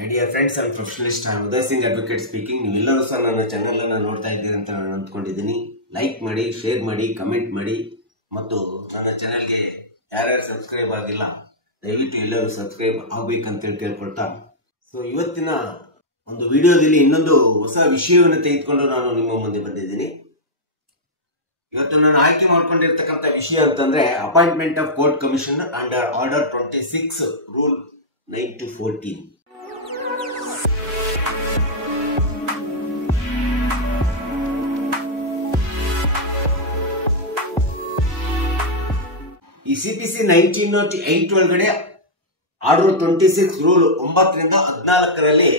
My dear friends and professionalists, I am Uday Singh Advocate speaking. ನೀವೆಲ್ಲರೂ ಸಹ ನನ್ನ channel ಅನ್ನು ನೋಡ್ತಾ ಇದ್ದೀರಿ ಅಂತ ನಾನು ಅಂದ್ಕೊಂಡಿದ್ದೀನಿ. ಲೈಕ್ ಮಾಡಿ, ಶೇರ್ ಮಾಡಿ, ಕಮೆಂಟ್ ಮಾಡಿ ಮತ್ತು ನನ್ನ ಚಾನೆಲ್ಗೆ ಯಾರ್ಯಾರು ಸಬ್ಸ್ಕ್ರೈಬ್ ಆಗಿಲ್ಲ ದಯವಿಟ್ಟು ಎಲ್ಲರೂ ಸಬ್ಸ್ಕ್ರೈಬ್ ಆಗಬೇಕಂತ ಕೇಳ್ಕೊಳ್ತಾ ಇವತ್ತಿನ ಒಂದು ವಿಡಿಯೋದಲ್ಲಿ ಇನ್ನೊಂದು ಹೊಸ ವಿಷಯವನ್ನು ತೆಗೆದುಕೊಂಡು ನಾನು ನಿಮ್ಮ ಮುಂದೆ ಬಂದಿದ್ದೀನಿ. ಇವತ್ತು ನಾನು ಆಯ್ಕೆ ಮಾಡಿಕೊಂಡಿರ್ತಕ್ಕಂಥ ವಿಷಯ ಅಂತಂದ್ರೆ appointment of court commission under order 26 rule 9-14. ಈ ಸಿಪಿಸಿ 1908 ಒಳಗಡೆ ಆರ್ಡರ್ 26 ರೂಲ್ 9ರಿಂದ 14ರಲ್ಲಿ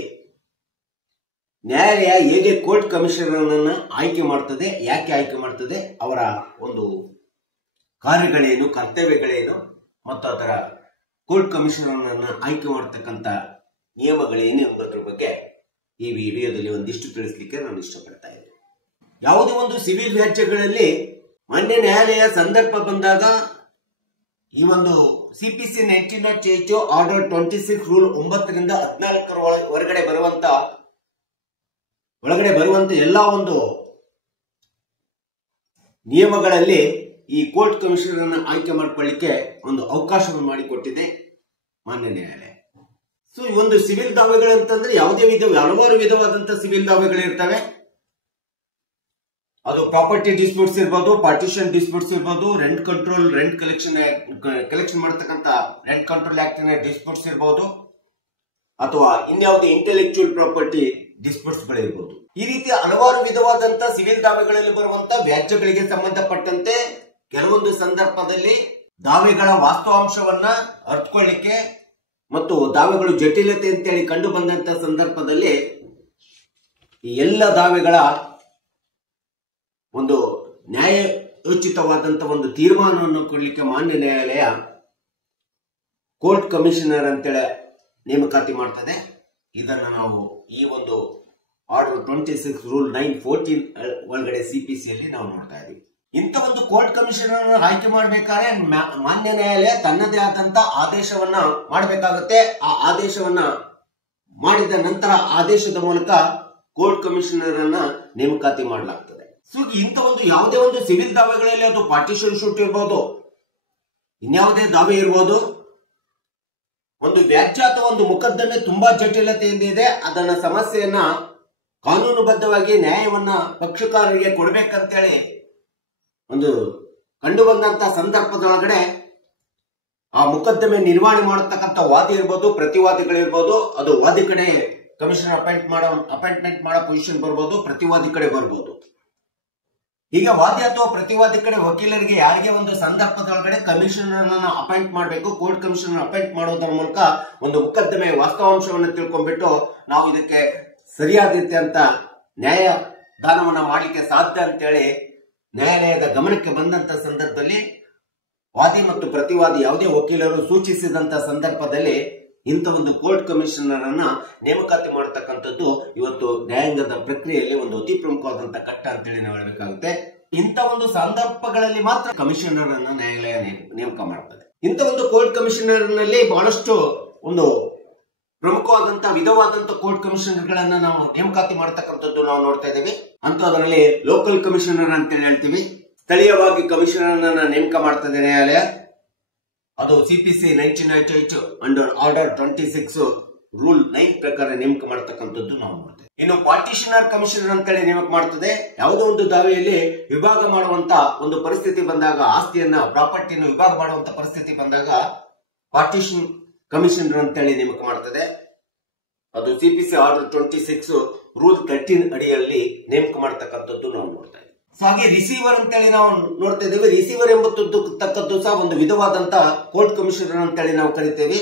ನ್ಯಾಯಾಲಯ ಹೇಗೆ ಕೋರ್ಟ್ ಕಮಿಷನರ್ ಅನ್ನು ಆಯ್ಕೆ ಮಾಡ್ತದೆ, ಯಾಕೆ ಆಯ್ಕೆ ಮಾಡ್ತದೆ, ಅವರ ಒಂದು ಕಾರ್ಯಗಳೇನು, ಕರ್ತವ್ಯಗಳೇನು ಮತ್ತು ಅದರ ಕೋರ್ಟ್ ಕಮಿಷನರ್ ಅನ್ನು ಆಯ್ಕೆ ಮಾಡತಕ್ಕಂತ ನಿಯಮಗಳೇನು ಎಂಬುದರ ಬಗ್ಗೆ ಈ ವಿಡಿಯೋದಲ್ಲಿ ಒಂದಿಷ್ಟು ತಿಳಿಸಲಿಕ್ಕೆ ನಾನು ಇಷ್ಟಪಡ್ತಾ ಇದ್ದೇನೆ. ಯಾವುದೇ ಒಂದು ಸಿವಿಲ್ ವ್ಯಾಜ್ಯಗಳಲ್ಲಿ ಮಾನ್ಯ ನ್ಯಾಯಾಲಯ ಸಂದರ್ಭ ಬಂದಾಗ ಈ ಒಂದು ಸಿಪಿಸಿ 1908 ಆರ್ಡರ್ 26 ರೂಲ್ 9ರಿಂದ 14 ಒಳಗಡೆ ಬರುವಂತ ಎಲ್ಲಾ ಒಂದು ನಿಯಮಗಳಲ್ಲಿ ಈ ಕೋರ್ಟ್ ಕಮಿಷನರ್ ಅನ್ನು ಆಯ್ಕೆ ಮಾಡಿಕೊಳ್ಳಿಕ್ಕೆ ಒಂದು ಅವಕಾಶವನ್ನು ಮಾಡಿಕೊಟ್ಟಿದೆ ಮಾನ್ಯ ನ್ಯಾಯಾಲಯ. ಈ ಒಂದು ಸಿವಿಲ್ ದಾವೆಗಳಂತಂದ್ರೆ ಹಲವಾರು ವಿಧವಾದಂತಹ ಸಿವಿಲ್ ದಾವೆಗಳಿರ್ತವೆ. ಅದು ಪ್ರಾಪರ್ಟಿ ಡಿಸ್ಪ್ಯೂಟ್ಸ್ ಇರ್ಬೋದು, ಪಾರ್ಟಿಷನ್ ಡಿಸ್ಪ್ಯೂಟ್ಸ್ ಇರ್ಬೋದು, ರೆಂಟ್ ಕಲೆಕ್ಷನ್ ಮಾಡತಕ್ಕಂತ ರೆಂಟ್ ಕಂಟ್ರೋಲ್ ಆಕ್ಟ್ ಡಿಸ್ಪ್ಯೂಟ್ಸ್ ಇರ್ಬೋದು, ಅಥವಾ ಇನ್ಯಾವುದೇ ಇಂಟೆಲೆಕ್ಚುಯಲ್ ಪ್ರಾಪರ್ಟಿ ಡಿಸ್ಪ್ಯೂಟ್ಸ್ ಗಳಿರ್ಬೋದು. ಈ ರೀತಿ ಹಲವಾರು ವಿಧವಾದಂತಹ ಸಿವಿಲ್ ದಾವೆಗಳಲ್ಲಿ ಬರುವಂತಹ ವ್ಯಾಜ್ಯಗಳಿಗೆ ಸಂಬಂಧಪಟ್ಟಂತೆ ಕೆಲವೊಂದು ಸಂದರ್ಭದಲ್ಲಿ ದಾವೆಗಳ ವಾಸ್ತವಾಂಶವನ್ನ ಅರ್ಥಕೊಳ್ಳಿಕ್ಕೆ ಮತ್ತು ದಾವೆಗಳು ಜಟಿಲತೆ ಅಂತೇಳಿ ಕಂಡು ಬಂದಂತಹ ಸಂದರ್ಭದಲ್ಲಿ ಈ ಎಲ್ಲ ದಾವೆಗಳ ಒಂದು ನ್ಯಾಯೋಚಿತವಾದಂತಹ ಒಂದು ತೀರ್ಮಾನವನ್ನು ಕೊಡಲಿಕ್ಕೆ ಮಾನ್ಯ ನ್ಯಾಯಾಲಯ ಕೋರ್ಟ್ ಕಮಿಷನರ್ ಅಂತೇಳಿ ನೇಮಕಾತಿ ಮಾಡ್ತದೆ. ಇದನ್ನು ನಾವು ಈ ಒಂದು ಆರ್ಡರ್ 26 ರೂಲ್ 9-14 ಒಳಗಡೆ ಸಿಪಿಸಿಯಲ್ಲಿ ನಾವು ನೋಡ್ತಾ ಇದ್ದೀವಿ. ಇಂಥ ಒಂದು ಕೋರ್ಟ್ ಕಮಿಷನರ್ ಆಯ್ಕೆ ಮಾಡಬೇಕಾದ್ರೆ ಮಾನ್ಯ ನ್ಯಾಯಾಲಯ ತನ್ನದೇ ಆದಂತ ಆದೇಶವನ್ನ ಮಾಡಬೇಕಾಗುತ್ತೆ. ಆ ಆದೇಶವನ್ನ ಮಾಡಿದ ನಂತರ ಆದೇಶದ ಮೂಲಕ ಕೋರ್ಟ್ ಕಮಿಷನರ್ ಅನ್ನ ನೇಮಕಾತಿ ಮಾಡಲಾಗ್ತದೆ. ಇಂಥ ಒಂದು ಯಾವುದೇ ಒಂದು ಸಿವಿಲ್ ದಾವೆಗಳಲ್ಲಿ ಅದು ಪಾರ್ಟಿಷನ್ ಶೂಟ್ ಇರ್ಬೋದು, ಇನ್ಯಾವುದೇ ದಾವೆ ಇರ್ಬೋದು, ಒಂದು ವ್ಯಾಜ್ಯ ಅಥವಾ ಒಂದು ಮೊಕದ್ದಮೆ ತುಂಬಾ ಜಟಿಲತೆಯಿಂದ ಇದೆ, ಅದನ್ನ ಸಮಸ್ಯೆಯನ್ನ ಕಾನೂನುಬದ್ಧವಾಗಿ ನ್ಯಾಯವನ್ನ ಪಕ್ಷಕಾರರಿಗೆ ಕೊಡಬೇಕಂತೇಳಿ ಒಂದು ಕಂಡು ಬಂದಂತ ಸಂದರ್ಭದೊಳಗಡೆ ಆ ಮೊಕದ್ದಮೆ ನಿರ್ವಹಣೆ ಮಾಡತಕ್ಕಂಥ ವಾದಿ ಇರ್ಬೋದು, ಪ್ರತಿವಾದಿಗಳಿರ್ಬೋದು, ಅದು ವಾದಿ ಕಡೆ ಕಮಿಷನರ್ ಅಪಾಯಿಂಟ್ಮೆಂಟ್ ಮಾಡೋ ಪೊಸಿಷನ್ ಬರ್ಬೋದು, ಪ್ರತಿವಾದಿ ಕಡೆ ಬರ್ಬೋದು. ಈಗ ವಾದಿ ಅಥವಾ ಪ್ರತಿವಾದಿ ಕಡೆ ವಕೀಲರಿಗೆ ಯಾರಿಗೆ ಒಂದು ಸಂದರ್ಭದೊಳಗಡೆ ಕಮಿಷನರ್ ಅನ್ನ ಅಪಾಯಿಂಟ್ ಮಾಡಬೇಕು, ಕೋರ್ಟ್ ಕಮಿಷನರ್ ಅಪಾಯಿಂಟ್ ಮಾಡೋದರ ಮೂಲಕ ಒಂದು ಮೊಕದ್ದಮೆ ವಾಸ್ತವಾಂಶವನ್ನು ತಿಳ್ಕೊಂಡ್ಬಿಟ್ಟು ನಾವು ಇದಕ್ಕೆ ಸರಿಯಾದ ರೀತಿ ಅಂತ ನ್ಯಾಯದಾನವನ್ನ ಮಾಡಲಿಕ್ಕೆ ಸಾಧ್ಯ ಅಂತೇಳಿ ನ್ಯಾಯಾಲಯದ ಗಮನಕ್ಕೆ ಬಂದಂತ ಸಂದರ್ಭದಲ್ಲಿ ವಾದಿ ಮತ್ತು ಪ್ರತಿವಾದಿ ಯಾವುದೇ ವಕೀಲರು ಸೂಚಿಸಿದಂತ ಸಂದರ್ಭದಲ್ಲಿ ಇಂಥ ಒಂದು ಕೋರ್ಟ್ ಕಮಿಷನರ್ ಅನ್ನ ನೇಮಕಾತಿ ಮಾಡತಕ್ಕಂಥದ್ದು ಇವತ್ತು ನ್ಯಾಯಾಂಗದ ಪ್ರಕ್ರಿಯೆಯಲ್ಲಿ ಒಂದು ಅತಿ ಪ್ರಮುಖವಾದಂತಹ ಕಟ್ಟ ಅಂತೇಳಿ ನಾವು ಹೇಳಬೇಕಾಗುತ್ತೆ. ಇಂಥ ಒಂದು ಸಂದರ್ಭಗಳಲ್ಲಿ ಮಾತ್ರ ಕಮಿಷನರ್ ಅನ್ನು ನ್ಯಾಯಾಲಯ ನೇಮಕ ಮಾಡುತ್ತದೆ. ಇಂಥ ಒಂದು ಕೋರ್ಟ್ ಕಮಿಷನರ್ ನಲ್ಲಿ ಬಹಳಷ್ಟು ಒಂದು ಪ್ರಮುಖವಾದಂತಹ ವಿಧವಾದಂತಹ ಕೋರ್ಟ್ ಕಮಿಷನರ್ ಗಳನ್ನ ನಾವು ನೇಮಕಾತಿ ಮಾಡತಕ್ಕಂಥದ್ದು ನಾವು ನೋಡ್ತಾ ಇದ್ದೇವೆ. ಅದರಲ್ಲಿ ಲೋಕಲ್ ಕಮಿಷನರ್ ಅಂತೇಳಿ ಹೇಳ್ತೀವಿ. ಸ್ಥಳೀಯವಾಗಿ ಕಮಿಷನರ್ ಅನ್ನ ನೇಮಕ ಮಾಡ್ತದೆ ನ್ಯಾಯಾಲಯ. ಅದು ಸಿಪಿಸಿ 1908 ಅಂಡರ್ ಆರ್ಡರ್ 26 ರೂಲ್ 9 ಪ್ರಕಾರ ನೇಮಕ ಮಾಡತಕ್ಕಂಥದ್ದು ನಾವು ನೋಡ್ತೇವೆ. ಇನ್ನು ಪಾರ್ಟಿಷನರ್ ಕಮಿಷನರ್ ಅಂತೇಳಿ ನೇಮಕ ಮಾಡ್ತದೆ. ಯಾವುದೋ ಒಂದು ದಾವೆಯಲ್ಲಿ ವಿಭಾಗ ಮಾಡುವಂತ ಒಂದು ಪರಿಸ್ಥಿತಿ ಬಂದಾಗ, ಆಸ್ತಿಯನ್ನ ಪ್ರಾಪರ್ಟಿಯನ್ನು ವಿಭಾಗ ಮಾಡುವಂತ ಪರಿಸ್ಥಿತಿ ಬಂದಾಗ ಪಾರ್ಟಿಷನ್ ಕಮಿಷನರ್ ಅಂತೇಳಿ ನೇಮಕ ಮಾಡ್ತದೆ. ಅದು ಸಿಪಿಸಿ ಆರ್ಡರ್ 26 ರೂಲ್ 13 ಅಡಿಯಲ್ಲಿ ನೇಮಕ ಮಾಡತಕ್ಕಂಥದ್ದು ನಾವು ನೋಡ್ತಾ ಇದ್ದೇವೆ. ಹಾಗೆ ರಿಸೀವರ್ ಅಂತೇಳಿ ನಾವು ನೋಡ್ತಾ ಇದ್ದೇವೆ. ರಿಸೀವರ್ ಎಂಬತಕ್ಕದ್ದು ಸಹ ಒಂದು ವಿಧವಾದಂತ ಕೋರ್ಟ್ ಕಮಿಷನರ್ ಅಂತೇಳಿ ನಾವು ಕರಿತೇವೆ.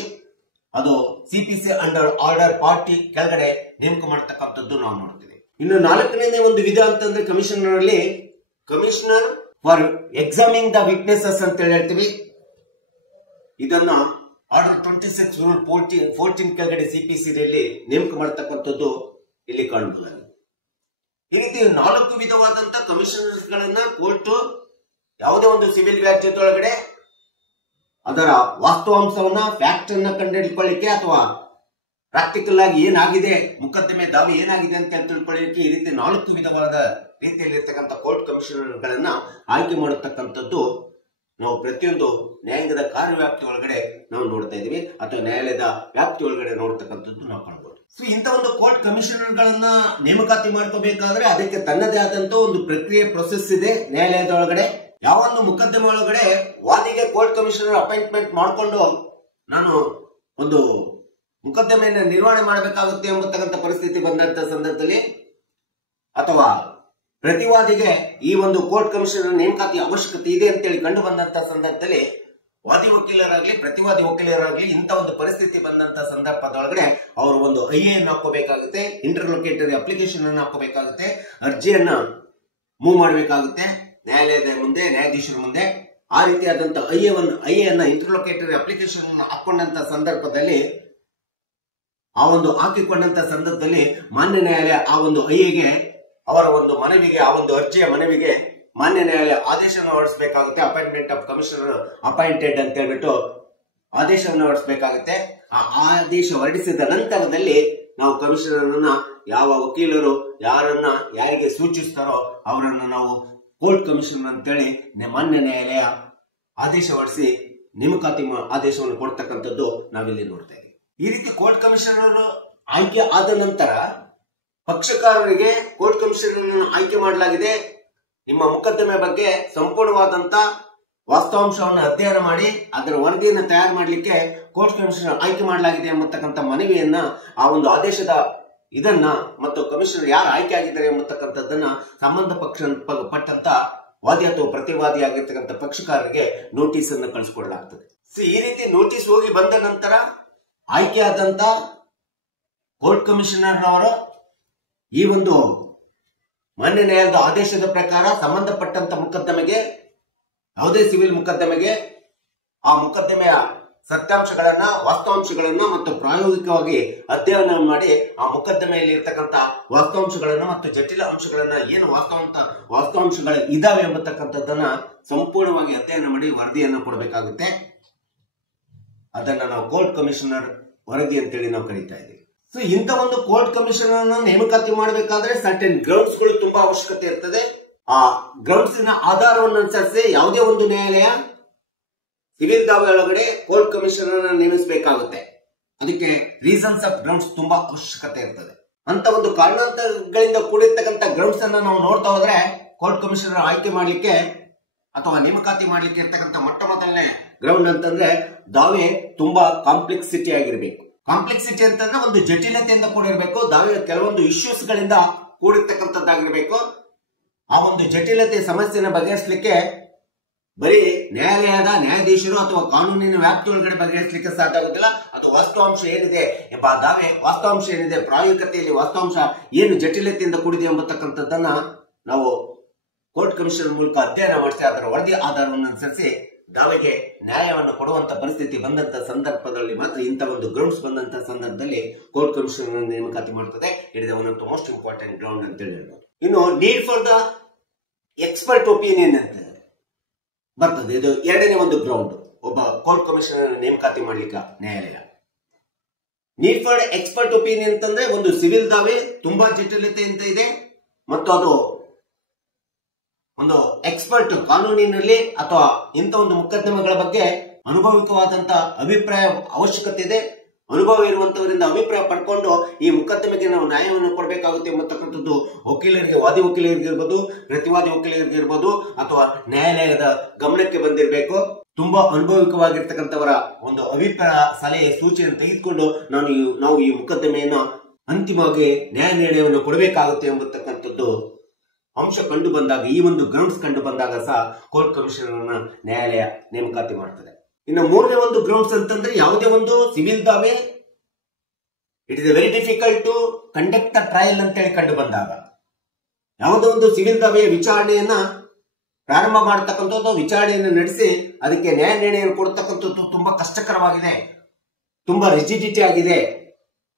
ಅದು ಸಿಪಿಸಿ ಅಂಡರ್ ಆರ್ಡರ್ 40 ಕೆಳಗಡೆ ನೇಮಕ ಮಾಡತಕ್ಕಂಥದ್ದು ನಾವು ನೋಡ್ತೇವೆ. ಇನ್ನು 4ನೇ ಒಂದು ವಿಧ ಅಂತಂದ್ರೆ ಕಮಿಷನರ್ ಅಲ್ಲಿ ಕಮಿಷನರ್ ಫಾರ್ ಎಕ್ಸಾಮಿಂಗ್ ದ ವಿಟ್ನೆಸಸ್ ಅಂತ ಹೇಳ್ತೀವಿ. ಇದನ್ನ ಆರ್ಡರ್ 26 ರೂಲ್ 14 ಕೆಳಗಡೆ ಸಿಪಿಸಿಯಲ್ಲಿ ನೇಮಕ ಮಾಡತಕ್ಕಂಥದ್ದು ಇಲ್ಲಿ ಕಾಣಬಹುದು. ಈ ರೀತಿ 4 ವಿಧವಾದಂತ ಕಮಿಷನರ್ಸ್ ಗಳನ್ನ ಕೋರ್ಟ್ ಯಾವುದೇ ಒಂದು ಸಿವಿಲ್ ವ್ಯಾಜ್ಯದೊಳಗಡೆ ಅದರ ವಾಸ್ತವಾಂಶವನ್ನ ಫ್ಯಾಕ್ಟ್ ಅನ್ನ ಕಂಡುಹಿಡಿಕೊಳ್ಳಿಕ್ಕೆ ಅಥವಾ ಪ್ರಾಕ್ಟಿಕಲ್ ಆಗಿ ಏನಾಗಿದೆ, ಮುಕದ್ದಮೆ ದಾವೆ ಏನಾಗಿದೆ ಅಂತ ತಿಳ್ಕೊಳ್ಳಿಕ್ಕೆ ಈ ರೀತಿ 4 ವಿಧವಾದ ರೀತಿಯಲ್ಲಿರ್ತಕ್ಕಂಥ ಕೋರ್ಟ್ ಕಮಿಷನರ್ಗಳನ್ನ ಆಯ್ಕೆ ಮಾಡತಕ್ಕಂಥದ್ದು ನಾವು ಪ್ರತಿಯೊಂದು ನ್ಯಾಯಾಂಗದ ಕಾರ್ಯವ್ಯಾಪ್ತಿ ಒಳಗಡೆ ನಾವು ನೋಡ್ತಾ ಇದೀವಿ, ಅಥವಾ ನ್ಯಾಯಾಲಯದ ವ್ಯಾಪ್ತಿ ಒಳಗಡೆ ನೋಡ್ತಕ್ಕಂಥದ್ದು ನಾವು ಕಾಣಬಹುದು. ಸೊ ಇಂಥ ಒಂದು ಕೋರ್ಟ್ ಕಮಿಷನರ್ಗಳನ್ನ ನೇಮಕಾತಿ ಮಾಡ್ಕೋಬೇಕಾದ್ರೆ ಅದಕ್ಕೆ ತನ್ನದೇ ಆದಂತ ಒಂದು ಪ್ರಕ್ರಿಯೆ ಪ್ರೊಸೆಸ್ ಇದೆ ನ್ಯಾಯಾಲಯದ ಒಳಗಡೆ. ಯಾವೊಂದು ಮುಕದ್ದಮೆ ಒಳಗಡೆ ವಾದಿಗೆ ಕೋರ್ಟ್ ಕಮಿಷನರ್ ಅಪಾಯಿಂಟ್ಮೆಂಟ್ ಮಾಡಿಕೊಂಡು ನಾನು ಒಂದು ಮುಕದ್ದಮೆಯನ್ನು ನಿರ್ವಹಣೆ ಮಾಡಬೇಕಾಗುತ್ತೆ ಎಂಬತಕ್ಕಂಥ ಪರಿಸ್ಥಿತಿ ಬಂದಂತ ಸಂದರ್ಭದಲ್ಲಿ, ಅಥವಾ ಪ್ರತಿವಾದಿಗೆ ಈ ಒಂದು ಕೋರ್ಟ್ ಕಮಿಷನರ್ ನೇಮಕಾತಿ ಅವಶ್ಯಕತೆ ಇದೆ ಅಂತೇಳಿ ಕಂಡು ಬಂದಂತ ಸಂದರ್ಭದಲ್ಲಿ ವಾದಿ ವಕೀಲರಾಗ್ಲಿ ಪ್ರತಿವಾದಿ ವಕೀಲರಾಗ್ಲಿ ಇಂಥ ಒಂದು ಪರಿಸ್ಥಿತಿ ಬಂದಂತ ಸಂದರ್ಭದೊಳಗಡೆ ಅವರು ಒಂದು ಐಎ ಅನ್ನು ಹಾಕೋಬೇಕಾಗುತ್ತೆ, ಇಂಟರ್ಲೊಕೇಟರಿ ಅಪ್ಲಿಕೇಶನ್ ಅನ್ನು ಹಾಕೋಬೇಕಾಗುತ್ತೆ, ಅರ್ಜಿಯನ್ನ ಮೂವ್ ಮಾಡಬೇಕಾಗುತ್ತೆ ನ್ಯಾಯಾಲಯದ ಮುಂದೆ, ನ್ಯಾಯಾಧೀಶರ ಮುಂದೆ. ಆ ರೀತಿಯಾದಂತ ಐಎ ಇಂಟರ್ಲೊಕೇಟರಿ ಅಪ್ಲಿಕೇಶನ್ ಹಾಕೊಂಡಂತ ಸಂದರ್ಭದಲ್ಲಿ, ಆ ಒಂದು ಹಾಕಿಕೊಂಡಂತ ಸಂದರ್ಭದಲ್ಲಿ ಮಾನ್ಯ ನ್ಯಾಯಾಲಯ ಆ ಒಂದು ಐಎಗೆ ಅವರ ಒಂದು ಮನವಿಗೆ, ಆ ಒಂದು ಅರ್ಜಿಯ ಮನವಿಗೆ ಮಾನ್ಯ ನ್ಯಾಯಾಲಯ ಆದೇಶವನ್ನು ಹೊರಡಿಸಬೇಕಾಗುತ್ತೆ. ಅಪಾಯಿಂಟ್ಮೆಂಟ್ ಆಫ್ ಕಮಿಷನರ್ ಅಪಾಯಿಂಟೆಡ್ ಅಂತ ಹೇಳ್ಬಿಟ್ಟು ಆದೇಶವನ್ನು ಹೊರಡಿಸಬೇಕಾಗುತ್ತೆ. ಆ ಆದೇಶ ಹೊರಡಿಸಿದ ನಂತರದಲ್ಲಿ ನಾವು ಕಮಿಷನರ್ ಯಾವ ವಕೀಲರು ಯಾರಿಗೆ ಸೂಚಿಸ್ತಾರೋ ಅವರನ್ನು ನಾವು ಕೋರ್ಟ್ ಕಮಿಷನರ್ ಅಂತೇಳಿ ಮಾನ್ಯ ನ್ಯಾಯಾಲಯ ಆದೇಶ ಹೊರಡಿಸಿ ನೇಮಕಾತಿ ಆದೇಶವನ್ನು ಕೊಡ್ತಕ್ಕಂಥದ್ದು ನಾವಿಲ್ಲಿ ನೋಡ್ತಾ ಇದ್ದೀವಿ. ಈ ರೀತಿ ಕೋರ್ಟ್ ಕಮಿಷನರ್ ಆಯ್ಕೆ ಆದ ನಂತರ ಪಕ್ಷಕಾರರಿಗೆ ಕೋರ್ಟ್ ಕಮಿಷನರ್ ಆಯ್ಕೆ ಮಾಡಲಾಗಿದೆ, ನಿಮ್ಮ ಮುಕದ್ದಮೆ ಬಗ್ಗೆ ಸಂಪೂರ್ಣವಾದಂತ ವಾಸ್ತವಾಂಶವನ್ನು ಅಧ್ಯಯನ ಮಾಡಿ ಅದರ ವರದಿಯನ್ನು ತಯಾರು ಮಾಡಲಿಕ್ಕೆ ಕೋರ್ಟ್ ಕಮಿಷನರ್ ಆಯ್ಕೆ ಮಾಡಲಾಗಿದೆ ಎಂಬತಕ್ಕಂಥ ಮನವಿಯನ್ನ, ಆ ಒಂದು ಆದೇಶದ ಇದನ್ನ ಮತ್ತು ಕಮಿಷನರ್ ಯಾರು ಆಯ್ಕೆ ಆಗಿದ್ದಾರೆ ಎಂಬತಕ್ಕಂಥದ್ದನ್ನ ಸಂಬಂಧಪಟ್ಟಂತ ವಾದಿ ಅಥವಾ ಪ್ರತಿವಾದಿ ಆಗಿರ್ತಕ್ಕಂಥ ಪಕ್ಷಕಾರರಿಗೆ ನೋಟಿಸ್ ಅನ್ನು ಕಳಿಸಿಕೊಡಲಾಗ್ತದೆ. ಈ ರೀತಿ ನೋಟಿಸ್ ಹೋಗಿ ಬಂದ ನಂತರ ಆಯ್ಕೆ ಆದಂತ ಕೋರ್ಟ್ ಕಮಿಷನರ್ ಅವರು ಈ ಒಂದು ಮಾನ್ಯ ನ್ಯಾಯಾಲಯದ ಆದೇಶದ ಪ್ರಕಾರ ಸಂಬಂಧಪಟ್ಟಂತ ಮುಕದ್ದಮೆಗೆ, ಯಾವುದೇ ಸಿವಿಲ್ ಮುಕದ್ದಮೆಗೆ, ಆ ಮುಕದ್ದಮೆಯ ಸತ್ಯಾಂಶಗಳನ್ನ, ವಾಸ್ತವಾಂಶಗಳನ್ನ ಮತ್ತು ಪ್ರಾಯೋಗಿಕವಾಗಿ ಅಧ್ಯಯನ ಮಾಡಿ ಆ ಮುಕದ್ದಮೆಯಲ್ಲಿ ಇರ್ತಕ್ಕಂಥ ವಾಸ್ತವಾಂಶಗಳನ್ನ ಮತ್ತು ಜಟಿಲ ಅಂಶಗಳನ್ನ, ಏನು ವಾಸ್ತವಾಂಶಗಳು ಇದಾವೆ ಎಂಬತಕ್ಕಂಥದ್ದನ್ನ ಸಂಪೂರ್ಣವಾಗಿ ಅಧ್ಯಯನ ಮಾಡಿ ವರದಿಯನ್ನು ಕೊಡಬೇಕಾಗುತ್ತೆ. ಅದನ್ನ ನಾವು ಕೋರ್ಟ್ ಕಮಿಷನರ್ ವರದಿ ಅಂತೇಳಿ ನಾವು ಕರೀತಾ ಇದ್ದೀವಿ. ಸೊ ಇಂಥ ಒಂದು ಕೋರ್ಟ್ ಕಮಿಷನರ್ ನೇಮಕಾತಿ ಮಾಡಬೇಕಾದ್ರೆ ಸರ್ಟೆನ್ ಗ್ರೌಂಡ್ಸ್ ಗಳು ತುಂಬಾ ಅವಶ್ಯಕತೆ ಇರ್ತದೆ. ಆ ಗ್ರೌಂಡ್ಸ್ ಆಧಾರವನ್ನು ಅನುಸರಿಸಿ ಯಾವುದೇ ಒಂದು ನ್ಯಾಯಾಲಯ ಸಿವಿಲ್ ದಾವೆ ಒಳಗಡೆ ಕೋರ್ಟ್ ಕಮಿಷನರ್ ನೇಮಿಸಬೇಕಾಗುತ್ತೆ. ಅದಕ್ಕೆ ರೀಸನ್ಸ್ ಆಫ್ ಗ್ರೌಂಡ್ಸ್ ತುಂಬಾ ಅವಶ್ಯಕತೆ ಇರ್ತದೆ. ಅಂತ ಒಂದು ಕಾರಣಗಳಿಂದ ಕೂಡಿರ್ತಕ್ಕಂಥ ಗ್ರೌಂಡ್ಸ್ ಅನ್ನ ನಾವು ನೋಡ್ತಾ ಹೋದ್ರೆ ಕೋರ್ಟ್ ಕಮಿಷನರ್ ಆಯ್ಕೆ ಮಾಡ್ಲಿಕ್ಕೆ ಅಥವಾ ನೇಮಕಾತಿ ಮಾಡ್ಲಿಕ್ಕೆ ಇರ್ತಕ್ಕಂಥ ಮೊಟ್ಟ ಮೊದಲನೇ ಗ್ರೌಂಡ್ ಅಂತಂದ್ರೆ ದಾವೆ ತುಂಬಾ ಕಾಂಪ್ಲೆಕ್ಸಿಟಿ ಆಗಿರ್ಬೇಕು. ಕಾಂಪ್ಲೆಕ್ಸಿಟಿ ಅಂತಂದ್ರೆ ಒಂದು ಜಟಿಲತೆಯಿಂದ ಕೂಡಿರ್ಬೇಕು. ದಾವೆ ಕೆಲವೊಂದು ಇಶ್ಯೂಸ್ ಗಳಿಂದ ಕೂಡಿರ್ತಕ್ಕಂಥದ್ದಾಗಿರ್ಬೇಕು. ಆ ಒಂದು ಜಟಿಲತೆ ಸಮಸ್ಯೆನ ಬಗೆಹರಿಸಲಿಕ್ಕೆ ಬರೀ ನ್ಯಾಯಾಲಯದ ನ್ಯಾಯಾಧೀಶರು ಅಥವಾ ಕಾನೂನಿನ ವ್ಯಾಪ್ತಿ ಒಳಗಡೆ ಬಗೆಹರಿಸಲಿಕ್ಕೆ ಸಾಧ್ಯ ಆಗುದಿಲ್ಲ. ಅಥವಾ ವಾಸ್ತವಾಂಶ ಏನಿದೆ ಎಂಬ ದಾವೆ, ವಾಸ್ತವಾಂಶ ಏನಿದೆ, ಪ್ರಾಯೋಗಿಕತೆಯಲ್ಲಿ ವಾಸ್ತವಾಂಶ ಏನು ಜಟಿಲತೆಯಿಂದ ಕೂಡಿದೆ ಎಂಬತಕ್ಕಂಥದ್ದನ್ನ ನಾವು ಕೋರ್ಟ್ ಕಮಿಷನರ್ ಮೂಲಕ ಅಧ್ಯಯನ ಮಾಡಿಸಿ ಅದರ ವರದಿ ಆಧಾರವನ್ನು ಅನುಸರಿಸಿ ದಾವೆಗೆ ನ್ಯಾಯವನ್ನು ಕೊಡುವಂತ ಪರಿಸ್ಥಿತಿ ಬಂದಂತ ಸಂದರ್ಭದಲ್ಲಿ ಮಾತ್ರ, ಇಂಥ ಒಂದು ಗ್ರೌಂಡ್ಸ್ ಬಂದಂತ ಸಂದರ್ಭದಲ್ಲಿ ಕೋರ್ಟ್ ಕಮಿಷನರ್ ನೇಮಕಾತಿ ಮಾಡ್ತದೆ. It is one of the most important ground ಅಂತ ಹೇಳ್ಬೋದು. ಇನ್ನು need for the expert opinion ಅಂತ ಬರ್ತದೆ. ಇದು ಎರಡನೇ ಒಂದು ಗ್ರೌಂಡ್ ಒಬ್ಬ ಕೋರ್ಟ್ ಕಮಿಷನರ್ ನೇಮಕಾತಿ ಮಾಡ್ಲಿಕ್ಕೆ ನ್ಯಾಯಾಲಯ. ನೀಡ್ ಫಾರ್ ಎಕ್ಸ್ಪರ್ಟ್ ಒಪಿನಿಯನ್ ಅಂತಂದ್ರೆ ಒಂದು ಸಿವಿಲ್ ದಾವೆ ತುಂಬಾ ಜಟಿಲತೆಯಿಂದ ಇದೆ ಮತ್ತು ಅದು ಒಂದು ಎಕ್ಸ್ಪರ್ಟ್ ಕಾನೂನಿನಲ್ಲಿ ಅಥವಾ ಇಂಥ ಒಂದು ಮುಕದ್ದಮೆಗಳ ಬಗ್ಗೆ ಅನುಭವಿಕವಾದಂತ ಅಭಿಪ್ರಾಯ ಅವಶ್ಯಕತೆ ಇದೆ. ಅನುಭವ ಇರುವಂತವರಿಂದ ಅಭಿಪ್ರಾಯ ಪಡ್ಕೊಂಡು ಈ ಮುಕದ್ದಮೆಗೆ ನಾವು ನ್ಯಾಯವನ್ನು ಕೊಡಬೇಕಾಗುತ್ತೆ ಎಂಬತಕ್ಕಂಥದ್ದು ವಕೀಲರಿಗೆ, ವಾದಿ ವಕೀಲರಿಗಿರ್ಬೋದು, ಪ್ರತಿವಾದಿ ವಕೀಲರಿಗಿರ್ಬೋದು ಅಥವಾ ನ್ಯಾಯಾಲಯದ ಗಮನಕ್ಕೆ ಬಂದಿರಬೇಕು. ತುಂಬಾ ಅನುಭವಿಕವಾಗಿರ್ತಕ್ಕಂಥವರ ಒಂದು ಅಭಿಪ್ರಾಯ, ಸಲಹೆ, ಸೂಚನೆ ತೆಗೆದುಕೊಂಡು ನಾವು ಈ ಮುಕದ್ದಮೆಯನ್ನು ಅಂತಿಮವಾಗಿ ನ್ಯಾಯ ನಿರ್ಣಯವನ್ನು ಕೊಡಬೇಕಾಗುತ್ತೆ ಎಂಬತಕ್ಕಂಥದ್ದು ಅಂಶ ಕಂಡು ಬಂದಾಗ, ಈ ಒಂದು ಗ್ರೌಂಡ್ಸ್ ಕಂಡು ಬಂದಾಗ ಸಹ ಕೋರ್ಟ್ ಕಮಿಷನರ್ ನ್ಯಾಯಾಲಯ ನೇಮಕಾತಿ ಮಾಡ್ತದೆ. ಇನ್ನು ಮೂರನೇ ಒಂದು ಗ್ರೌಂಡ್ಸ್ ಅಂತಂದ್ರೆ ಯಾವುದೇ ಒಂದು ಸಿವಿಲ್ ದಾವೆ it is very difficult to conduct the trial ಅಂತೇಳಿ ಕಂಡು ಬಂದಾಗ, ಯಾವುದೋ ಒಂದು ಸಿವಿಲ್ ದಾವೆಯ ವಿಚಾರಣೆಯನ್ನ ಪ್ರಾರಂಭ ಮಾಡತಕ್ಕಂಥದ್ದು, ವಿಚಾರಣೆಯನ್ನು ನಡೆಸಿ ಅದಕ್ಕೆ ನ್ಯಾಯ ನಿರ್ಣಯ ಕೊಡ್ತಕ್ಕಂಥದ್ದು ತುಂಬಾ ಕಷ್ಟಕರವಾಗಿದೆ, ತುಂಬಾ ರಿಜಿಡಿಟಿ ಆಗಿದೆ.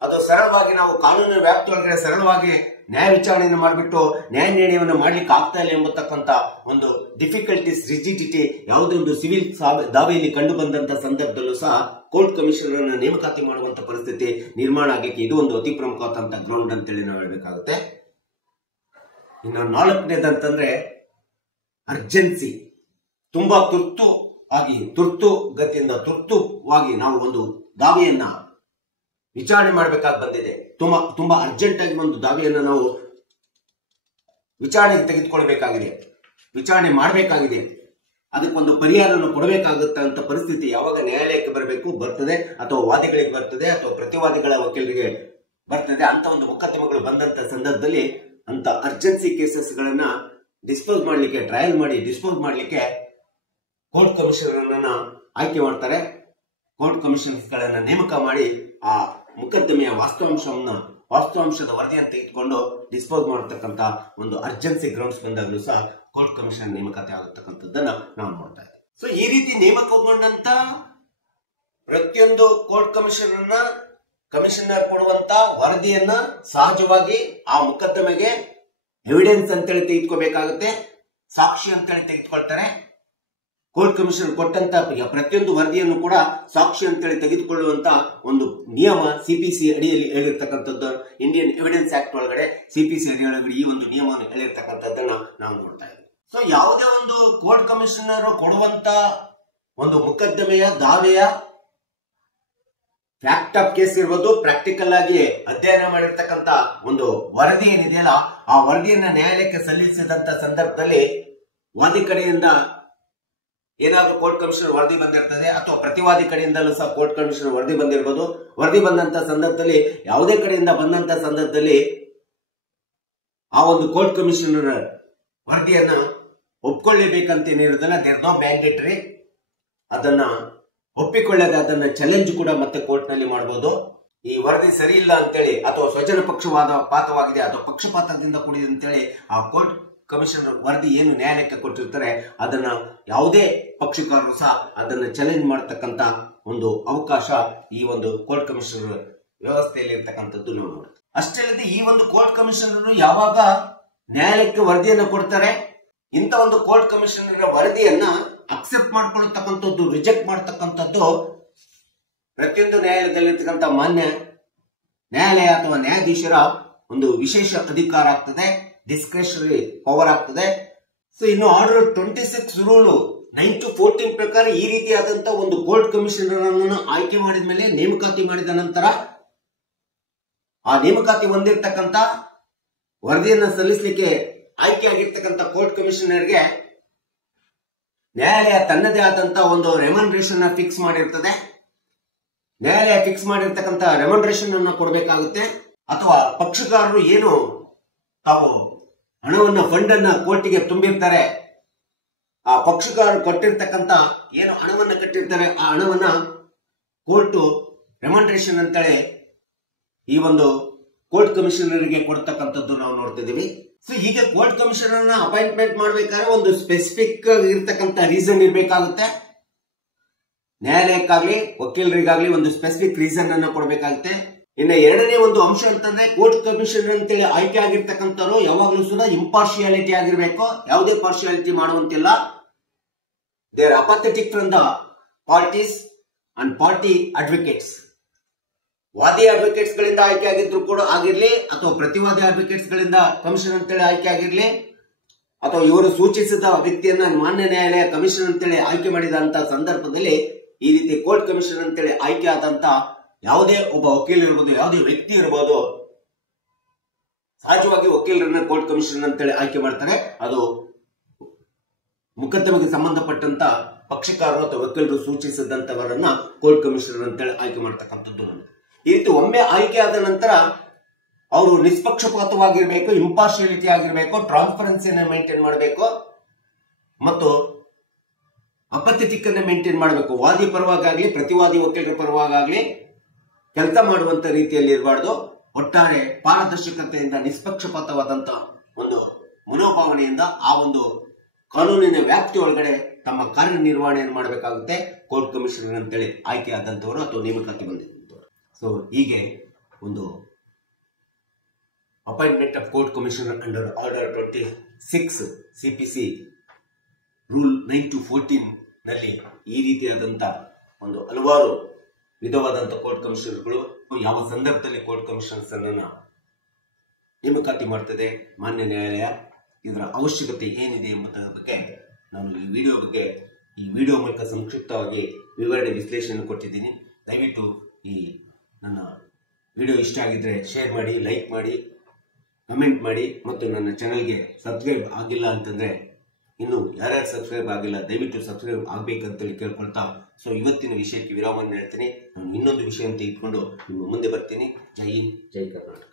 ಅದು ಸರಳವಾಗಿ ನಾವು ಕಾನೂನಿನ ವ್ಯಾಪ್ತಿಯೊಳಗಡೆ ಸರಳವಾಗಿ ನ್ಯಾಯ ವಿಚಾರಣೆಯನ್ನು ಮಾಡಿಬಿಟ್ಟು ನ್ಯಾಯ ನಿರ್ಣಯವನ್ನು ಮಾಡ್ಲಿಕ್ಕೆ ಆಗ್ತಾ ಇಲ್ಲ ಎಂಬತಕ್ಕಂತ ಒಂದು ಡಿಫಿಕಲ್ಟೀಸ್, ರಿಜಿಡಿಟಿ ಯಾವುದೇ ಒಂದು ಸಿವಿಲ್ ದಾವೆಯಲ್ಲಿ ಕಂಡು ಬಂದಂತ ಸಂದರ್ಭದಲ್ಲೂ ಸಹ ಕೋರ್ಟ್ ಕಮಿಷನರ್ ಅನ್ನು ನೇಮಕಾತಿ ಮಾಡುವಂತ ಪರಿಸ್ಥಿತಿ ನಿರ್ಮಾಣ ಆಗಲಿಕ್ಕೆ ಇದು ಒಂದು ಅತಿ ಪ್ರಮುಖವಾದಂತಹ ಗ್ರೌಂಡ್ ಅಂತೇಳಿ ನಾವು ಹೇಳ್ಬೇಕಾಗುತ್ತೆ. ಇನ್ನು 4ನೇದಂತಂದ್ರೆ ಅರ್ಜೆನ್ಸಿ. ತುಂಬಾ ತುರ್ತುವಾಗಿ ನಾವು ಒಂದು ದಾವೆಯನ್ನ ವಿಚಾರಣೆ ಮಾಡಬೇಕಾಗಿ ಬಂದಿದೆ. ತುಂಬಾ ಅರ್ಜೆಂಟ್ ಆಗಿ ಒಂದು ದಾವೆಯನ್ನ ನಾವು ವಿಚಾರಣೆಗೆ ತೆಗೆದುಕೊಳ್ಬೇಕಾಗಿದೆ, ವಿಚಾರಣೆ ಮಾಡಬೇಕಾಗಿದೆ. ಅದಕ್ಕೊಂದು ಪರಿಹಾರವನ್ನು ಕೊಡಬೇಕಾಗುತ್ತೆ ಅಂತ ಪರಿಸ್ಥಿತಿ ಯಾವಾಗ ನ್ಯಾಯಾಲಯಕ್ಕೆ ಬರ್ತದೆ ಅಥವಾ ವಾದಿಗಳಿಗೆ ಬರ್ತದೆ ಅಥವಾ ಪ್ರತಿವಾದಿಗಳ ವಕೀಲರಿಗೆ ಬರ್ತದೆ ಅಂತ ಒಂದು ಮೊಕದ್ದಮೆಗಳು ಬಂದಂತ ಸಂದರ್ಭದಲ್ಲಿ ಅಂತ ಅರ್ಜೆನ್ಸಿ ಕೇಸಸ್ ಗಳನ್ನ ಡಿಸ್ಪೋಸ್ ಮಾಡ್ಲಿಕ್ಕೆ, ಟ್ರಯಲ್ ಮಾಡಿ ಡಿಸ್ಪೋಸ್ ಮಾಡ್ಲಿಕ್ಕೆ ಕೋರ್ಟ್ ಕಮಿಷನರ್ ಆಯ್ಕೆ ಮಾಡ್ತಾರೆ. ಕೋರ್ಟ್ ಕಮಿಷನರ್ಸ್ ಗಳನ್ನ ನೇಮಕ ಮಾಡಿ ಆ ಮೊಕದ್ದಮೆಯ ವಾಸ್ತವಾಂಶದ ವರದಿಯನ್ನು ತೆಗೆದುಕೊಂಡು ಡಿಸ್ಪೋಸ್ ಮಾಡತಕ್ಕಂತ ಒಂದು ಅರ್ಜೆನ್ಸಿ ಗ್ರೌಂಡ್ಸ್ ಬಂದಾಗಲೂ ಸಹ ಕೋರ್ಟ್ ಕಮಿಷನರ್ ನೇಮಕಾತಿ ಆಗತಕ್ಕಂಥದ್ದನ್ನ ನಾವು ನೋಡ್ತಾ ಇದ್ದೀವಿ. ಸೊ ಈ ರೀತಿ ನೇಮಕಗೊಂಡಂತ ಪ್ರತಿಯೊಂದು ಕೋರ್ಟ್ ಕಮಿಷನರ್ ಕೊಡುವಂತ ವರದಿಯನ್ನ ಸಹಜವಾಗಿ ಆ ಮೊಕದ್ದಮೆಗೆ ಎವಿಡೆನ್ಸ್ ಅಂತೇಳಿ ತೆಗೆದುಕೋಬೇಕಾಗುತ್ತೆ, ಸಾಕ್ಷಿ ಅಂತೇಳಿ ತೆಗೆದುಕೊಳ್ತಾರೆ. ಕೋರ್ಟ್ ಕಮಿಷನರ್ ಕೊಟ್ಟಂತ ಪ್ರತಿಯೊಂದು ವರದಿಯನ್ನು ಕೂಡ ಸಾಕ್ಷಿ ಅಂತೇಳಿ ತೆಗೆದುಕೊಳ್ಳುವಂತ ಒಂದು ನಿಯಮ ಸಿಪಿಸಿ ಅಡಿಯಲ್ಲಿ ಹೇಳಿರ್ತಕ್ಕಂಥದ್ದು, ಇಂಡಿಯನ್ ಎವಿಡೆನ್ಸ್ ಆಕ್ಟ್ ಒಳಗಡೆ ಸಿಪಿಸಿ ಅಡಿಯೊಳಗಡೆ ಈ ಒಂದು ನಿಯಮವನ್ನು ಹೇಳಿರ್ತಕ್ಕಂಥದ್ದನ್ನ ನಾವು ನೋಡ್ತಾ ಇದ್ದೀವಿ. ಸೊ ಯಾವುದೇ ಒಂದು ಕೋರ್ಟ್ ಕಮಿಷನರ್ ಕೊಡುವಂತ ಒಂದು ಮೊಕದ್ದಮೆಯ ದಾವೆಯ ಫ್ಯಾಕ್ಟ್ ಆಫ್ ಕೇಸ್ ಇರ್ಬೋದು, ಪ್ರಾಕ್ಟಿಕಲ್ ಆಗಿ ಅಧ್ಯಯನ ಮಾಡಿರ್ತಕ್ಕಂಥ ಒಂದು ವರದಿ ಏನಿದೆಯಲ್ಲ ಆ ವರದಿಯನ್ನ ನ್ಯಾಯಾಲಯಕ್ಕೆ ಸಲ್ಲಿಸಿದಂತ ಸಂದರ್ಭದಲ್ಲಿ ವಾದಿ ಕಡೆಯಿಂದ ಏನಾದ್ರೂ ಕೋರ್ಟ್ ಕಮಿಷನರ್ ವರದಿ ಬಂದಿರ್ತದೆ ಅಥವಾ ಪ್ರತಿವಾದಿ ಕಡೆಯಿಂದಲೂ ಸಹ ಕೋರ್ಟ್ ಕಮಿಷನರ್ ವರದಿ ಬಂದಿರಬಹುದು. ವರದಿ ಬಂದಂತ ಸಂದರ್ಭದಲ್ಲಿ ಯಾವುದೇ ಕಡೆಯಿಂದ ಬಂದಂತ ಸಂದರ್ಭದಲ್ಲಿ ಆ ಒಂದು ಕೋರ್ಟ್ ಕಮಿಷನರ್ ವರದಿಯನ್ನ ಒಪ್ಕೊಳ್ಳೇಬೇಕಂತ ಏನಿರೋದನ್ನ ದೇರ್ ನೋ ಮ್ಯಾಂಡೇಟರಿ. ಅದನ್ನ ಒಪ್ಪಿಕೊಳ್ಳದೆ ಅದನ್ನ ಚಾಲೆಂಜ್ ಕೂಡ ಮತ್ತೆ ಕೋರ್ಟ್ ನಲ್ಲಿ ಮಾಡಬಹುದು. ಈ ವರದಿ ಸರಿ ಇಲ್ಲ ಅಂತೇಳಿ ಅಥವಾ ಸ್ವಜನ ಪಕ್ಷಪಾತವಾಗಿದೆ ಅಥವಾ ಪಕ್ಷಪಾತದಿಂದ ಕೂಡಿದೆ ಅಂತೇಳಿ ಆ ಕೋರ್ಟ್ ಕಮಿಷನರ್ ವರದಿ ಏನು ನ್ಯಾಯಾಲಯಕ್ಕೆ ಕೊಟ್ಟಿರ್ತಾರೆ ಅದನ್ನ ಯಾವುದೇ ಪಕ್ಷಕಾರರು ಸಹ ಅದನ್ನ ಚಾಲೆಂಜ್ ಮಾಡತಕ್ಕಂತ ಒಂದು ಅವಕಾಶ ಈ ಒಂದು ಕೋರ್ಟ್ ಕಮಿಷನರ್ ವ್ಯವಸ್ಥೆಯಲ್ಲಿ ಇರ್ತಕ್ಕಂಥದ್ದು ನಾವು ನೋಡ್ತೀವಿ. ಅಷ್ಟೇ ಅಲ್ಲದೆ ಈ ಒಂದು ಕೋರ್ಟ್ ಕಮಿಷನರ್ ಯಾವಾಗ ನ್ಯಾಯಾಲಯಕ್ಕೆ ವರದಿಯನ್ನು ಕೊಡ್ತಾರೆ, ಇಂಥ ಒಂದು ಕೋರ್ಟ್ ಕಮಿಷನರ್ ವರದಿಯನ್ನ ಅಕ್ಸೆಪ್ಟ್ ಮಾಡ್ಕೊಳ್ತಕ್ಕಂಥದ್ದು, ರಿಜೆಕ್ಟ್ ಮಾಡತಕ್ಕಂಥದ್ದು ಪ್ರತಿಯೊಂದು ನ್ಯಾಯಾಲಯದಲ್ಲಿರ್ತಕ್ಕಂಥ ಮಾನ್ಯ ನ್ಯಾಯಾಲಯ ಅಥವಾ ನ್ಯಾಯಾಧೀಶರ ಒಂದು ವಿಶೇಷ ಅಧಿಕಾರ ಆಗ್ತದೆ, ಡಿಸ್ಕ್ರೆಷನರಿ ಪವರ್ ಆಗ್ತದೆ. ಸೊ ಇನ್ನು ಆರ್ಡರ್ 26 ರೂಲ್ 9-14 ಪ್ರಕಾರ ಈ ರೀತಿಯಾದಂತ ಒಂದು ಕೋರ್ಟ್ ಕಮಿಷನರ್ ಅನ್ನು ಆಯ್ಕೆ ಮಾಡಿದ ಮೇಲೆ ನೇಮಕಾತಿ ಮಾಡಿದ ನಂತರ ಆ ನೇಮಕಾತಿ ಹೊಂದಿರತಕ್ಕಂತ ವರದಿಯನ್ನ ಸಲ್ಲಿಸಲಿಕ್ಕೆ ಆಯ್ಕೆ ಆಗಿರ್ತಕ್ಕಂಥ ಕೋರ್ಟ್ ಕಮಿಷನರ್ಗೆ ನ್ಯಾಯಾಲಯ ತನ್ನದೇ ಆದಂತ ಒಂದು ರೆಮ್ಯುನರೇಷನ್ ಫಿಕ್ಸ್ ಮಾಡಿರ್ತದೆ. ನ್ಯಾಯಾಲಯ ಫಿಕ್ಸ್ ಮಾಡಿರ್ತಕ್ಕಂಥ ರೆಮ್ಯುನರೇಷನ್ ಅನ್ನು ಕೊಡಬೇಕಾಗುತ್ತೆ. ಅಥವಾ ಪಕ್ಷಕಾರರು ಏನು ತಾವು ಹಣವನ್ನ ಫಂಡ್ ಅನ್ನ ಕೋರ್ಟಿಗೆ ತುಂಬಿರ್ತಾರೆ, ಆ ಪಕ್ಷಕಾರರು ಕೊಟ್ಟಿರ್ತಕ್ಕಂಥ ಏನು ಹಣವನ್ನ ಕಟ್ಟಿರ್ತಾರೆ ಆ ಹಣವನ್ನ ಕೋರ್ಟ್ ರೆಮ್ಯುನರೇಷನ್ ಅಂತೇಳಿ ಈ ಒಂದು ಕೋರ್ಟ್ ಕಮಿಷನರ್ಗೆ ಕೊಡ್ತಕ್ಕಂಥದ್ದು ನಾವು ನೋಡ್ತಿದ್ದೀವಿ. ಸೊ ಹೀಗೆ ಕೋರ್ಟ್ ಕಮಿಷನರ್ ಅಪಾಯಿಂಟ್ಮೆಂಟ್ ಮಾಡ್ಬೇಕಾದ್ರೆ ಒಂದು ಸ್ಪೆಸಿಫಿಕ್ ಇರ್ತಕ್ಕಂಥ ರೀಸನ್ ಇರಬೇಕಾಗುತ್ತೆ. ನ್ಯಾಯಾಲಯಕ್ಕಾಗ್ಲಿ ವಕೀಲರಿಗಾಗ್ಲಿ ಒಂದು ಸ್ಪೆಸಿಫಿಕ್ ರೀಸನ್ ಅನ್ನ ಕೊಡಬೇಕಾಗುತ್ತೆ. ಇನ್ನು ಎರಡನೇ ಒಂದು ಅಂಶ ಅಂತಂದ್ರೆ ಕೋರ್ಟ್ ಕಮಿಷನರ್ ಅಂತೇಳಿ ಆಯ್ಕೆ ಆಗಿರ್ತಕ್ಕಂಥವ್ರು ಯಾವಾಗ್ಲೂ ಸುಧಾ ಇಂಪಾರ್ಶಿಯಾಲಿಟಿ ಆಗಿರ್ಬೇಕು, ಯಾವುದೇ ಪಾರ್ಶಿಯಾಲಿಟಿ ಮಾಡುವಂತಿಲ್ಲ. They are apathetic from the parties and party advocates. ವಾದಿ ಅಡ್ವೊಕೇಟ್ಸ್ ಗಳಿಂದ ಆಯ್ಕೆ ಆಗಿದ್ರು ಕೂಡ ಆಗಿರ್ಲಿ ಅಥವಾ ಪ್ರತಿವಾದಿ ಅಡ್ವೊಕೇಟ್ಸ್ ಗಳಿಂದ ಕಮಿಷನ್ ಅಂತೇಳಿ ಆಯ್ಕೆ ಆಗಿರ್ಲಿ ಅಥವಾ ಇವರು ಸೂಚಿಸಿದ ವ್ಯಕ್ತಿಯನ್ನ ಮಾನ್ಯ ನ್ಯಾಯಾಲಯ ಕಮಿಷನ್ ಅಂತೇಳಿ ಆಯ್ಕೆ ಮಾಡಿದಂತ ಸಂದರ್ಭದಲ್ಲಿ ಈ ರೀತಿ ಕೋರ್ಟ್ ಕಮಿಷನ್ ಅಂತೇಳಿ ಆಯ್ಕೆ ಆದಂತ ಯಾವುದೇ ಒಬ್ಬ ವಕೀಲ ಇರಬಹುದು, ಯಾವುದೇ ವ್ಯಕ್ತಿ ಇರಬಹುದು, ಸಹಜವಾಗಿ ವಕೀಲರನ್ನ ಕೋರ್ಟ್ ಕಮಿಷನ್ ಅಂತೇಳಿ ಆಯ್ಕೆ ಮಾಡ್ತಾರೆ. ಅದು ಮೊಕದ್ದಮೆಗೆ ಸಂಬಂಧಪಟ್ಟಂತ ಪಕ್ಷಕಾರರು ಅಥವಾ ವಕೀಲರು ಸೂಚಿಸಿದಂತವರನ್ನ ಕೋರ್ಟ್ ಕಮಿಷನರ್ ಅಂತೇಳಿ ಆಯ್ಕೆ ಮಾಡ್ತಕ್ಕಂಥದ್ದು. ಈ ರೀತಿ ಒಮ್ಮೆ ಆಯ್ಕೆ ಆದ ನಂತರ ಅವರು ನಿಷ್ಪಕ್ಷಪಾತವಾಗಿರ್ಬೇಕು, ಇಂಪಾರ್ಶಿಯಾಲಿಟಿ ಆಗಿರ್ಬೇಕು, ಟ್ರಾನ್ಸ್ಪರೆನ್ಸಿಯನ್ನು ಮೇಂಟೈನ್ ಮಾಡಬೇಕು ಮತ್ತು ಅಪಥೆಟಿಕ್ ಅನ್ನ ಮೇಂಟೈನ್ ಮಾಡಬೇಕು. ವಾದಿ ಪರವಾಗಲಿ ಪ್ರತಿವಾದಿ ವಕೀಲರ ಪರವಾಗಲಿ ಕೆಲಸ ಮಾಡುವಂತ ರೀತಿಯಲ್ಲಿ ಇರಬಾರ್ದು. ಒಟ್ಟಾರೆ ಪಾರದರ್ಶಕತೆಯಿಂದ ನಿಷ್ಪಕ್ಷಪಾತವಾದಂತ ಒಂದು ಮನೋಭಾವನೆಯಿಂದ ಆ ಒಂದು ಕಾನೂನಿನ ವ್ಯಾಪ್ತಿ ಒಳಗಡೆ ತಮ್ಮ ಕಾರ್ಯನಿರ್ವಹಣೆಯನ್ನು ಮಾಡಬೇಕಾಗುತ್ತೆ ಕೋರ್ಟ್ ಕಮಿಷನರ್ ಅಂತೇಳಿ ಆಯ್ಕೆ ಆದಂತವರು ಅಥವಾ ನೇಮಕಾತಿ ಬಂದಿದ್ದಂತವರು. ಸೊ ಹೀಗೆ ಒಂದು appointment of court commissioner under order 26 CPC rule 9-14 ನಲ್ಲಿ ಈ ರೀತಿಯಾದಂಥ ಒಂದು ಹಲವಾರು ವಿಧವಾದಂಥ ಕೋರ್ಟ್ ಕಮಿಷನರ್ಗಳು ಯಾವ ಸಂದರ್ಭದಲ್ಲಿ ಕೋರ್ಟ್ ಕಮಿಷನರ್ಸ್ ಅನ್ನ ನೇಮಕಾತಿ ಮಾಡ್ತದೆ ಮಾನ್ಯ ನ್ಯಾಯಾಲಯ, ಇದರ ಅವಶ್ಯಕತೆ ಏನಿದೆ ಎಂಬುದರ ಬಗ್ಗೆ ನಾನು ಈ ವಿಡಿಯೋ ಮೂಲಕ ಸಂಕ್ಷಿಪ್ತವಾಗಿ ವಿವರಣೆ ವಿಶ್ಲೇಷಣೆ ಕೊಟ್ಟಿದ್ದೀನಿ. ದಯವಿಟ್ಟು ಈ ನನ್ನ ವಿಡಿಯೋ ಇಷ್ಟ ಆಗಿದ್ರೆ ಶೇರ್ ಮಾಡಿ, ಲೈಕ್ ಮಾಡಿ, ಕಮೆಂಟ್ ಮಾಡಿ ಮತ್ತು ನನ್ನ ಚಾನೆಲ್ಗೆ ಸಬ್ಸ್ಕ್ರೈಬ್ ಆಗಿಲ್ಲ ಅಂತಂದ್ರೆ ಇನ್ನು ಯಾರ್ಯಾರು ಸಬ್ಸ್ಕ್ರೈಬ್ ಆಗಿಲ್ಲ ದಯವಿಟ್ಟು ಸಬ್ಸ್ಕ್ರೈಬ್ ಆಗ್ಬೇಕಂತೇಳಿ ಕೇಳ್ಕೊಳ್ತಾ ಸೊ ಇವತ್ತಿನ ವಿಷಯಕ್ಕೆ ವಿರಾಮವನ್ನು ಹೇಳ್ತೀನಿ. ನಾನು ಇನ್ನೊಂದು ವಿಷಯ ತೆಗೆದುಕೊಂಡು ನಿಮ್ಮ ಮುಂದೆ ಬರ್ತೀನಿ. ಜೈ ಹಿಂದ್, ಜೈ ಕರ್ನಾಟಕ.